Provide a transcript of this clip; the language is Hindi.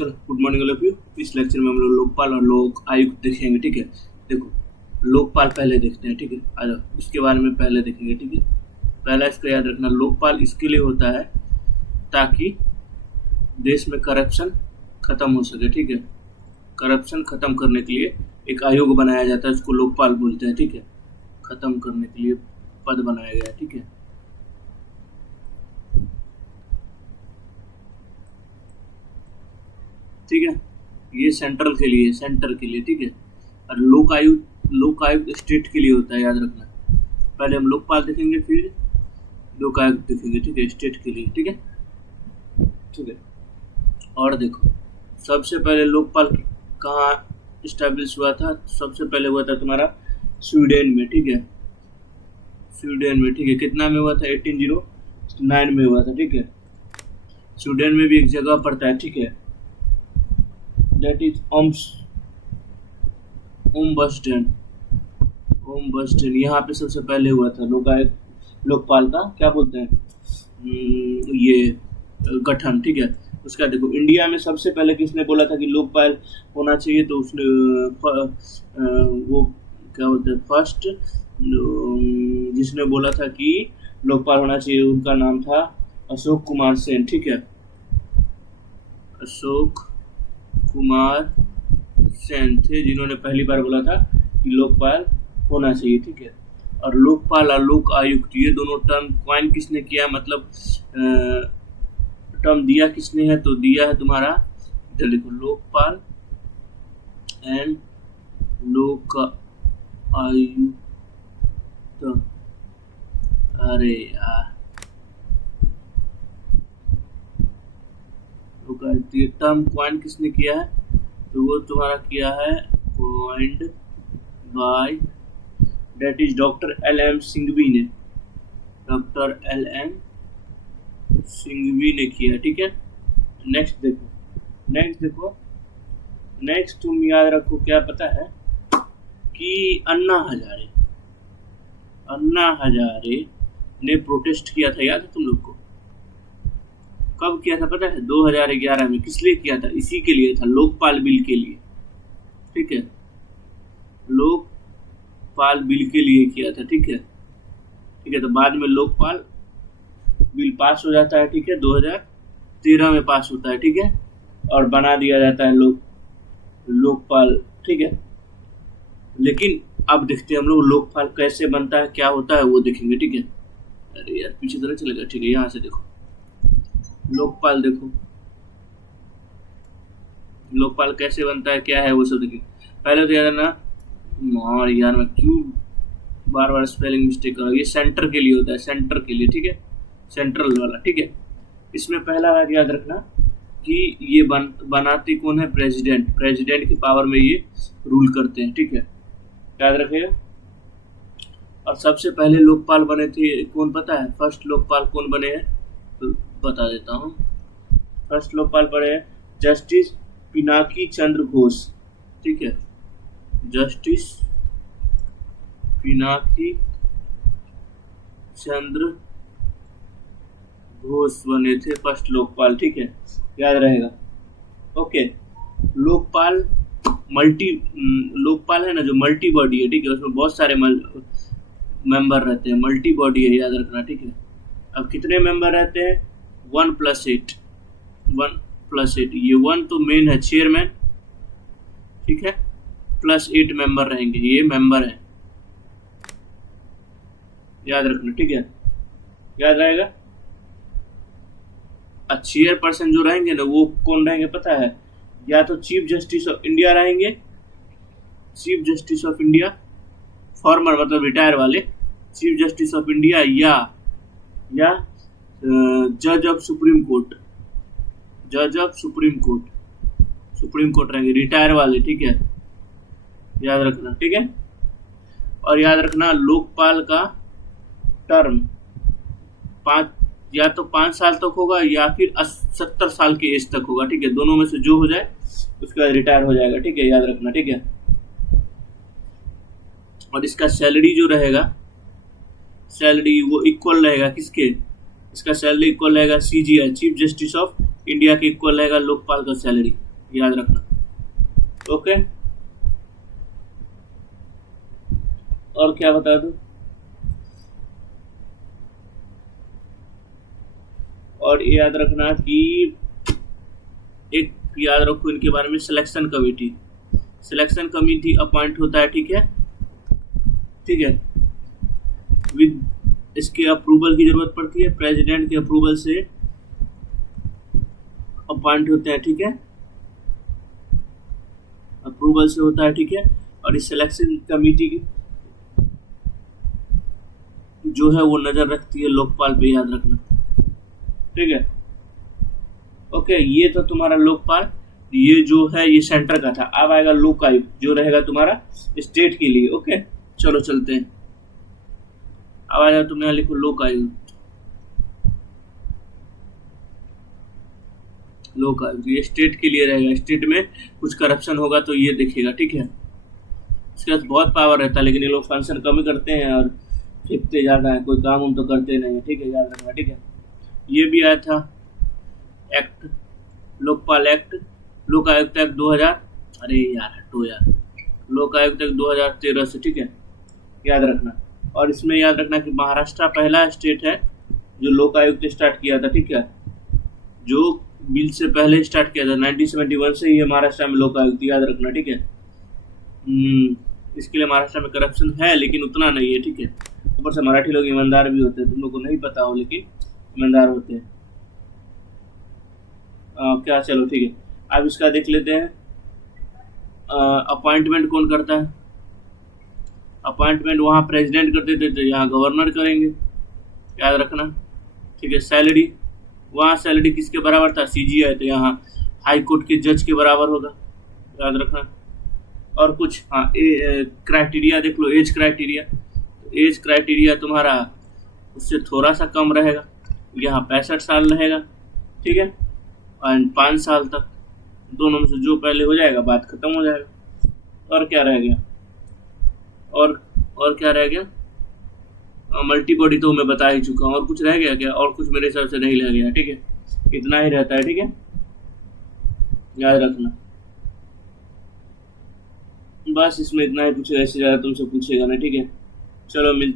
चलो good morning all of you. इस लेक्चर में हम लोग लोकपाल और लोक आयुक्त देखेंगे। ठीक है, देखो लोकपाल पहले देखते हैं। ठीक है, आ जाओ इसके बारे में पहले देखेंगे। ठीक है, पहला इसका याद रखना, लोकपाल इसके लिए होता है ताकि देश में करप्शन खत्म हो सके। ठीक है, करप्शन खत्म करने के लिए एक आयोग बनाया जाता है, उसको लोकपाल बोलते हैं। ठीक है, खत्म करने के लिए पद बनाया गया है। ठीक है, ठीक है, ये सेंट्रल के लिए, सेंटर के लिए। ठीक है, और लोक आयुक्त स्टेट के लिए होता है, याद रखना। पहले हम लोकपाल देखेंगे फिर लोक आयुक्त देखेंगे। ठीक है, स्टेट के लिए। ठीक है, ठीक है। और देखो सबसे पहले लोकपाल कहाँ इस्टेब्लिश हुआ था? सबसे पहले हुआ था तुम्हारा स्वीडन में। ठीक है, स्वीडन में। ठीक है, कितना में हुआ था? 1809 में हुआ था। ठीक है, स्वीडन में भी एक जगह पड़ता है। ठीक है, दैट इज ओमबस्टन। यहाँ पे सबसे पहले हुआ था लोकपाल का क्या बोलते हैं ये गठन। ठीक है, उसका देखो इंडिया में सबसे पहले किसने बोला था कि लोकपाल होना चाहिए? तो उसने वो क्या बोलते हैं फर्स्ट जिसने बोला था कि लोकपाल होना चाहिए, उनका नाम था अशोक कुमार सेन। ठीक है, अशोक कुमार सेन थे जिन्होंने पहली बार बोला था कि लोकपाल होना चाहिए। ठीक है, और लोकपाल और लोक आयुक्त ये दोनों टर्म क्वाइन किसने किया, मतलब टर्म दिया किसने है? तो दिया है तुम्हारा, इधर देखो, लोकपाल एंड लोक आयुक्त। अरे यार, लोक आयुक्त ये टर्म क्वाइन किसने किया है? तो वो तुम्हारा किया है coined by that is doctor L M. Singhvi ने। Doctor L M. सिंघवी ने किया। ठीक है, नेक्स्ट देखो, नेक्स्ट तुम याद रखो, क्या पता है कि अन्ना हजारे ने प्रोटेस्ट किया था, याद है तुम लोग को? कब किया था पता है? 2011 में। किस लिए किया था? इसी के लिए था, लोकपाल बिल के लिए। ठीक है, लोकपाल बिल के लिए किया था। ठीक है, ठीक है, तो बाद में लोकपाल बिल पास हो जाता है। ठीक है, 2013 में पास होता है। ठीक है, और बना दिया जाता है लोकपाल। ठीक है, लेकिन अब देखते हैं हम लोग लोकपाल कैसे बनता है, क्या होता है वो देखेंगे। ठीक है, अरे यार पीछे तरह चलेगा। ठीक है, यहाँ से देखो लोकपाल, देखो लोकपाल कैसे बनता है, क्या है वो सब देखिए। पहले तो याद ना, और यार मैं क्यों बार बार स्पेलिंग मिस्टेक कर रहा हूँ। ये सेंटर के लिए होता है, सेंटर के लिए। ठीक है, सेंट्रल वाला। ठीक है, इसमें पहला बात याद रखना कि ये बनाते कौन है? प्रेसिडेंट के पावर में ये रूल करते हैं। ठीक है, याद रखिएगा। और सबसे पहले लोकपाल बने थे कौन पता है? फर्स्ट लोकपाल कौन बने हैं तो बता देता हूँ। फर्स्ट लोकपाल बने हैं जस्टिस पिनाकी चंद्र घोष। ठीक है, जस्टिस पिनाकी चंद्र घोष बने थे फर्स्ट लोकपाल। ठीक है, याद रहेगा। ओके, लोकपाल लोकपाल है ना जो मल्टी बॉडी है। ठीक है, उसमें बहुत सारे मेंबर रहते हैं, मल्टी बॉडी है, याद रखना। ठीक है, अब कितने मेंबर रहते हैं? 1+8। ये 1 तो मेन है, चेयरमैन। ठीक है, +8 मेंबर रहेंगे, ये मेंबर है, याद रखना। ठीक है, याद रहेगा। चेयरपर्सन जो रहेंगे ना वो कौन रहेंगे पता है? या तो चीफ जस्टिस ऑफ इंडिया रहेंगे, chief justice of India, farmer मतलब रिटायर वाले चीफ जस्टिस ऑफ इंडिया, या जज of supreme court, supreme court रहेंगे, रिटायर वाले। ठीक है, याद रखना। ठीक है, और याद रखना लोकपाल का टर्म या तो 5 साल तक होगा या फिर 70 साल के एज तक होगा। ठीक है, दोनों में से जो हो जाए उसके बाद रिटायर हो जाएगा। ठीक है, याद रखना। ठीक है, और इसका सैलरी जो रहेगा, सैलरी वो इक्वल रहेगा किसके? इसका सैलरी इक्वल रहेगा CJI, chief justice of India के इक्वल रहेगा लोकपाल का सैलरी। याद रखना। ओके, और क्या बता दूं? और ये याद रखना कि एक याद रखो इनके बारे में, selection committee. Selection committee appoint होता है, ठीक है, ठीक है, विद इसके अप्रूवल की जरूरत पड़ती है, प्रेसिडेंट के अप्रूवल से अपॉइंट होते हैं, ठीक है, अप्रूवल से होता है, ठीक है। और इस सिलेक्शन कमेटी की जो है वो नजर रखती है लोकपाल पे, याद रखना, ठीक है। ओके, ये तो तुम्हारा लोकपाल, ये जो है ये सेंटर का था। अब आएगा लोकायुक्त, जो रहेगा तुम्हारा स्टेट के लिए। ओके, चलो चलते हैं। अब आएगा, तुमने यहाँ लिखो लोकायुक्त। लोकायुक्त ये स्टेट के लिए रहेगा, स्टेट में कुछ करप्शन होगा तो ये देखेगा, ठीक है। इसके पास बहुत पावर रहता है, लेकिन ये लोग फंक्शन कम ही करते हैं और फेंकते ज्यादा है, कोई काम हम तो करते नहीं है, ठीक है, याद रखना, ठीक है। ये भी आया था act, Lokpal act, Lokayukta act 2000, अरे यार हटो यार, लोकायुक्त एक्ट 2013 से, ठीक है, याद रखना। और इसमें याद रखना कि महाराष्ट्र पहला स्टेट है जो लोकायुक्त स्टार्ट किया था, ठीक है, जो बिल से पहले स्टार्ट किया था 1971 से, ये महाराष्ट्र में लोकायुक्त, याद रखना, ठीक है। इसके लिए महाराष्ट्र में करप्शन है लेकिन उतना नहीं है, ठीक है। ऊपर से मराठी लोग ईमानदार भी होते हैं, तुम लोग को नहीं पता हो लेकिन ईमानदार होते हैं। क्या, चलो ठीक है, अब इसका देख लेते हैं। अपॉइंटमेंट कौन करता है? अपॉइंटमेंट वहाँ प्रेसिडेंट करते थे, तो यहाँ गवर्नर करेंगे, याद रखना, ठीक है। सैलरी, वहाँ सैलरी किसके बराबर था? सीजीआई, तो यहाँ हाई कोर्ट के जज के बराबर होगा, याद रखना। और कुछ, हाँ, क्राइटेरिया देख लो, एज क्राइटेरिया, एज क्राइटेरिया तुम्हारा उससे थोड़ा सा कम रहेगा, यहाँ 65 साल रहेगा, ठीक है, और 5 साल तक, दोनों में से जो पहले हो जाएगा बात खत्म हो जाएगा। और क्या रह गया? और क्या रह गया? मल्टी बॉडी तो मैं बता ही चुका हूँ। और कुछ रह गया क्या? और कुछ मेरे हिसाब से नहीं रह गया, ठीक है, इतना ही रहता है, ठीक है, याद रखना। बस इसमें इतना ही पूछेगा, इससे ज़्यादा तुमसे पूछेगा ना, ठीक है। चलो मिल